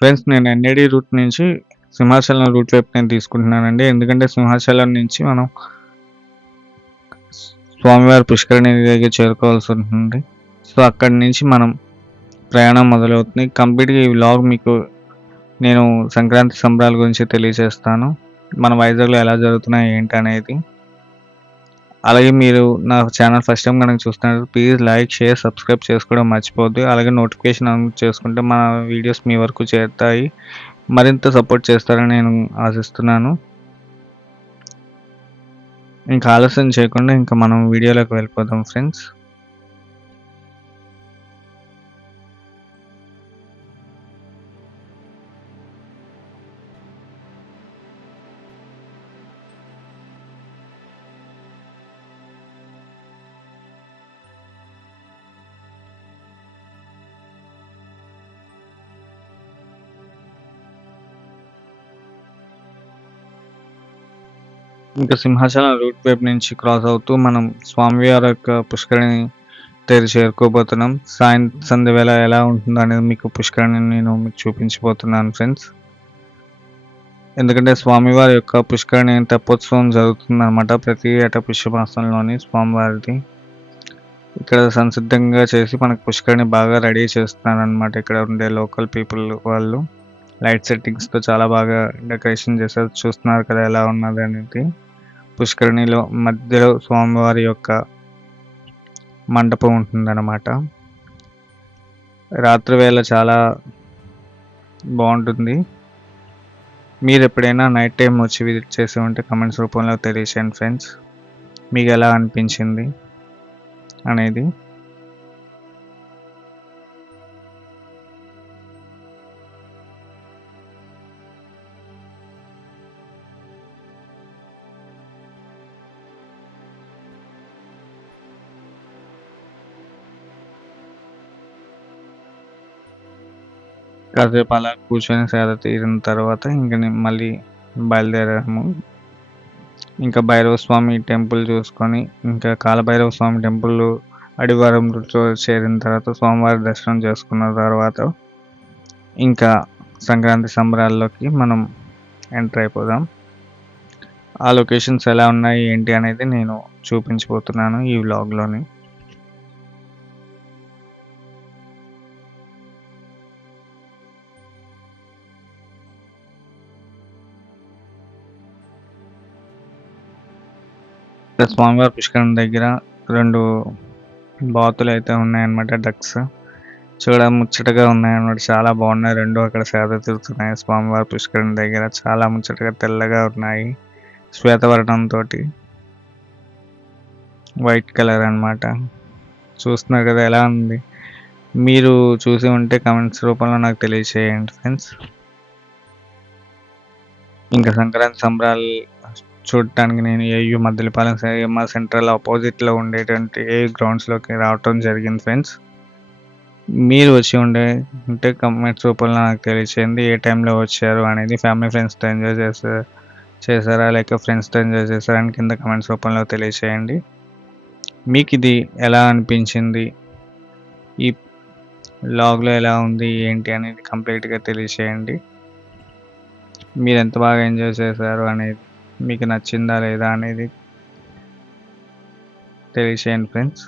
Friends నేను NAD route నుంచి Simhachalam route వైపు నేను తీసుకుంటున్నానండి. ఎందుకంటే సింహాచలం నుంచి మనం స్వామివారి పుష్కరిణి దగ్గర చేరుకోవాల్సి ఉంటుంది. సో అక్కడి నుంచి మనం ప్రయాణం మొదలవుతుంది. కంప్లీట్గా ఈ వ్లాగ్ మీకు నేను సంక్రాంతి సంబరాల గురించి తెలియజేస్తాను. మన వైజాగ్లో ఎలా జరుగుతున్నాయి ఏంటి అనేది. అలాగే మీరు నా ఛానల్ ఫస్ట్ టైం కనుక చూస్తున్నారు ప్లీజ్ లైక్, షేర్, సబ్స్క్రైబ్ చేసుకోవడం మర్చిపోద్దు. అలాగే నోటిఫికేషన్ ఆన్ చేసుకుంటే మన వీడియోస్ మీ వరకు చేరుతాయి. మరింత సపోర్ట్ చేస్తారని నేను ఆశిస్తున్నాను. ఇంకా ఆలస్యం చేయకుండా ఇంకా మనం వీడియోలోకి వెళ్ళిపోదాం ఫ్రెండ్స్. ఇంకా సింహాచలం రూట్ వైపు నుంచి క్రాస్ అవుతూ మనం స్వామివారి యొక్క పుష్కరిణి దగ్గర చేరుకోబోతున్నాం. సంధ్య వేళ ఎలా ఉంటుందో అనేది మీకు పుష్కరిణి నేను మీకు చూపించబోతున్నాను ఫ్రెండ్స్. ఎందుకంటే స్వామివారి యొక్క పుష్కరిణి తెప్పోత్సవం జరుగుతుందన్నమాట ప్రతి ఏటా పుష్యమాసంలోని స్వామివారిది. ఇక్కడ సంసిద్ధంగా చేసి మనకు పుష్కరిణి బాగా రెడీ చేస్తున్నారనమాట ఇక్కడ ఉండే లోకల్ పీపుల్ వాళ్ళు. లైట్ సెట్టింగ్స్తో చాలా బాగా డెకరేషన్ చేశారు. చూస్తున్నారు కదా ఎలా ఉన్నది అనేది. పుష్కరిణిలో మధ్యలో స్వామివారి యొక్క మండపం ఉంటుందన్నమాట. రాత్రి వేళ చాలా బాగుంటుంది. మీరు ఎప్పుడైనా నైట్ టైం వచ్చి విజిట్ చేసి ఉంటే కమెంట్స్ రూపంలో తెలియచేయండి ఫ్రెండ్స్, మీకు ఎలా అనిపించింది అనేది. కాసేపు అలా కూర్చొని సేద తీరిన తర్వాత ఇంక మళ్ళీ బయలుదేరాము. ఇంకా భైరవ స్వామి టెంపుల్ చూసుకొని ఇంకా కాలభైరవ స్వామి టెంపుల్ అడివారం చేరిన తర్వాత స్వామివారి దర్శనం చేసుకున్న తర్వాత ఇంకా సంక్రాంతి సంబరాల్లోకి మనం ఎంటర్ అయిపోదాం. ఆ లొకేషన్స్ ఎలా ఉన్నాయి ఏంటి అనేది నేను చూపించబోతున్నాను ఈ వ్లాగ్లోని. స్వామివారి పుష్కరిణి దగ్గర 2 బాతులు అయితే ఉన్నాయన్నమాట, డక్స్. చూడ ముచ్చటగా ఉన్నాయన్నమాట, చాలా బాగున్నాయి. 2 అక్కడ సేద తీరుతున్నాయి స్వామివారి పుష్కరిణి దగ్గర. చాలా ముచ్చటగా తెల్లగా ఉన్నాయి, శ్వేతవర్ణంతో వైట్ కలర్ అన్నమాట. చూస్తున్నారు కదా ఎలా ఉంది. మీరు చూసి ఉంటే కమెంట్స్ రూపంలో నాకు తెలియచేయండి ఫ్రెండ్స్. ఇంకా సంక్రాంతి సంబరాలు చూడటానికి నేను ఏయూ మద్దెలపాలెం మా సెంట్రల్ ఆపోజిట్లో ఉండేటువంటి గ్రౌండ్స్లోకి రావటం జరిగింది ఫ్రెండ్స్. మీరు వచ్చి ఉంటే కమెంట్స్ రూపంలో నాకు తెలియచేయండి ఏ టైంలో వచ్చారు అనేది. ఫ్యామిలీ ఫ్రెండ్స్తో ఎంజాయ్ చేశారా లేక ఫ్రెండ్స్తో ఎంజాయ్ చేశారా అని కింద కమెంట్స్ రూపంలో తెలియచేయండి. మీకు ఇది ఎలా అనిపించింది, ఈ వ్లాగ్లో ఎలా ఉంది ఏంటి అనేది కంప్లీట్గా తెలియచేయండి. మీరు ఎంత బాగా ఎంజాయ్ చేశారు అనేది, మీకు నచ్చిందా లేదా అనేది తెలియచేయండి ఫ్రెండ్స్.